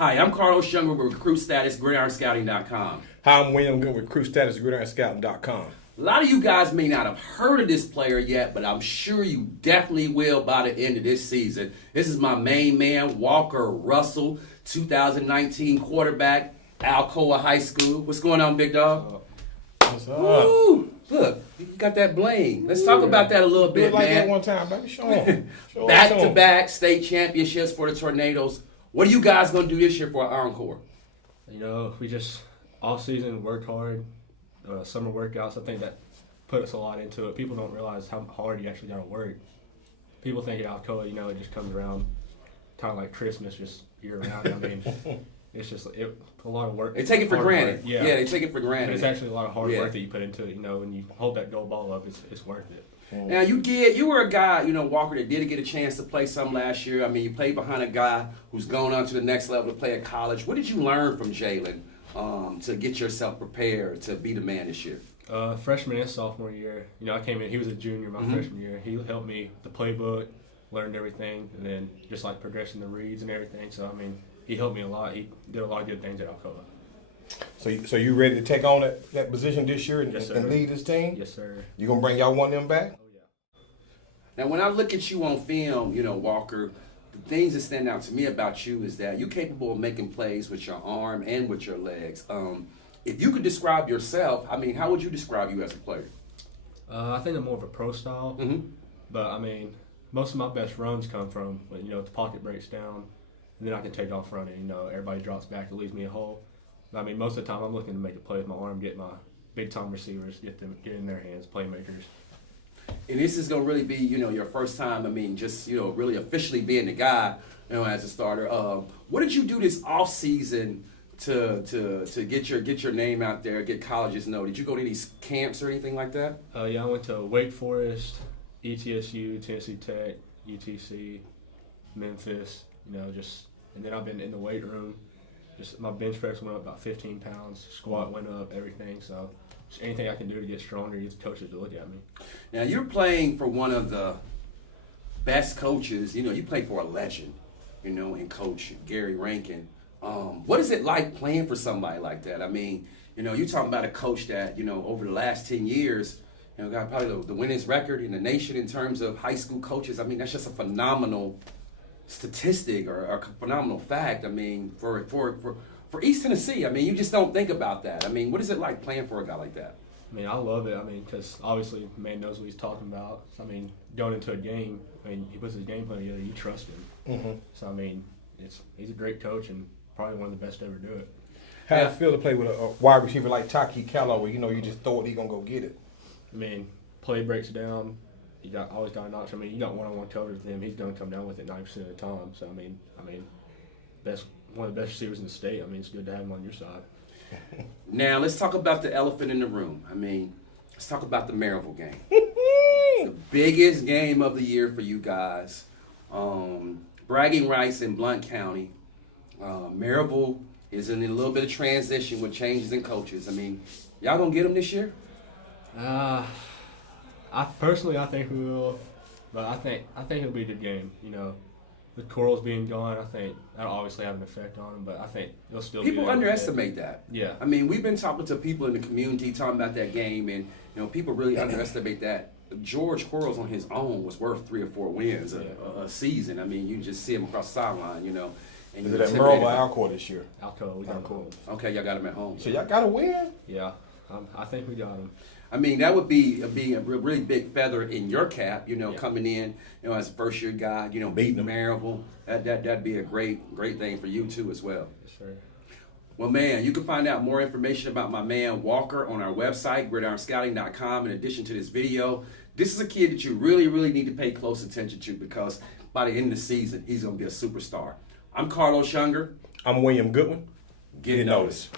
Hi, I'm Carlos Younger with Recruit Status, GridironScouting.com. Hi, I'm William Good with Recruit Status, GridironScouting.com. A lot of you guys may not have heard of this player yet, but I'm sure you definitely will by the end of this season. This is my main man, Walker Russell, 2019 quarterback, Alcoa High School. What's going on, big dog? What's up? Woo! Look, you got that bling. Let's talk about that a little bit, like man. that one time, baby. Show 'em. Back-to-back state championships for the Tornadoes. What are you guys going to do this year for Encore? You know, we just off season work hard, summer workouts. I think that put us a lot into it. People don't realize how hard you actually got to work. People think at Alcoa, you know, it just comes around kind of like Christmas, just year round. I mean, it's just a lot of work. They take it for granted. Yeah, they take it for but granted. it's actually a lot of hard work that you put into it. You know, when you hold that gold ball up, it's worth it. Now you were a guy, you know, Walker, that did get a chance to play some last year. I mean, you played behind a guy who's going on to the next level to play at college. What did you learn from Jalen to get yourself prepared to be the man this year? Freshman and sophomore year, you know, I came in. He was a junior my freshman year. He helped me with the playbook, learned everything, and then just like progressing the reads and everything. So I mean, he helped me a lot. He did a lot of good things at Alcoa. So you ready to take on that position this year and, Yes, and lead this team? Yes, sir. You gonna bring y'all one of them back? Oh yeah. Now, when I look at you on film, you know, Walker, the things that stand out to me about you is that you're capable of making plays with your arm and with your legs. If you could describe yourself, I mean, how would you describe you as a player? I think I'm more of a pro style, but I mean, most of my best runs come from when, you know, the pocket breaks down, and then I can take off running. You know, everybody drops back, it leaves me a hole. I mean, most of the time I'm looking to make a play with my arm, get my big time receivers, get in their hands, playmakers. And this is going to really be, you know, your first time, I mean, just, you know, really officially being the guy, you know, as a starter. What did you do this off season to get your name out there, get colleges know? Did you go to any camps or anything like that? Yeah, I went to Wake Forest, ETSU, Tennessee Tech, UTC, Memphis, you know, and then I've been in the weight room. Just my bench press went up about 15 pounds, squat went up, everything. So just anything I can do to get stronger, get the coaches to look at me. Now, you're playing for one of the best coaches. You know, you play for a legend, you know, in Coach Gary Rankin. What is it like playing for somebody like that? I mean, you know, you're talking about a coach that, you know, over the last 10 years, you know, got probably the winningest record in the nation in terms of high school coaches. I mean, that's just a phenomenal statistic or a phenomenal fact. I mean, for East Tennessee, I mean, you just don't think about that. I mean, what is it like playing for a guy like that? I mean, I love it. I mean, because obviously the man knows what he's talking about. So, I mean, going into a game, I mean, he puts his game plan together, you trust him. So, I mean, he's a great coach and probably one of the best to ever do it. How do you feel to play with a wide receiver like Taki Calloway? You know, you just throw it, he's gonna go get it. I mean, play breaks down. You always got an option. I mean, you got one-on-one coverage with him. He's going to come down with it 90% of the time. So I mean, one of the best receivers in the state. I mean, it's good to have him on your side. Now let's talk about the elephant in the room. I mean, let's talk about the Maryville game. The biggest game of the year for you guys. Bragging rights in Blount County. Maryville is in a little bit of transition with changes in coaches. I mean, y'all gonna get them this year? I think we will, but I think it'll be a good game. You know, with Corals being gone, I think that'll obviously have an effect on them, but I think it'll still be. People underestimate that. Yeah. I mean, we've been talking to people in the community talking about that game, and you know, people really underestimate that. George Corals on his own was worth 3 or 4 wins a season. I mean, you just see him across the sideline, you know. And Is it at Maryville or Alcoa this year? Alcoa, we got him home. Okay, y'all got him at home. So y'all got to win? Yeah, I think we got him. I mean, that would be a really big feather in your cap, you know, coming in, you know, as a first-year guy, you know, beating Maryville. That'd be a great thing for you, too, as well. Yes, sir. Well, man, you can find out more information about my man Walker on our website, GridironScouting.com. In addition to this video, this is a kid that you really, really need to pay close attention to because by the end of the season, he's going to be a superstar. I'm Carlos Younger. I'm William Goodwin. Get noticed.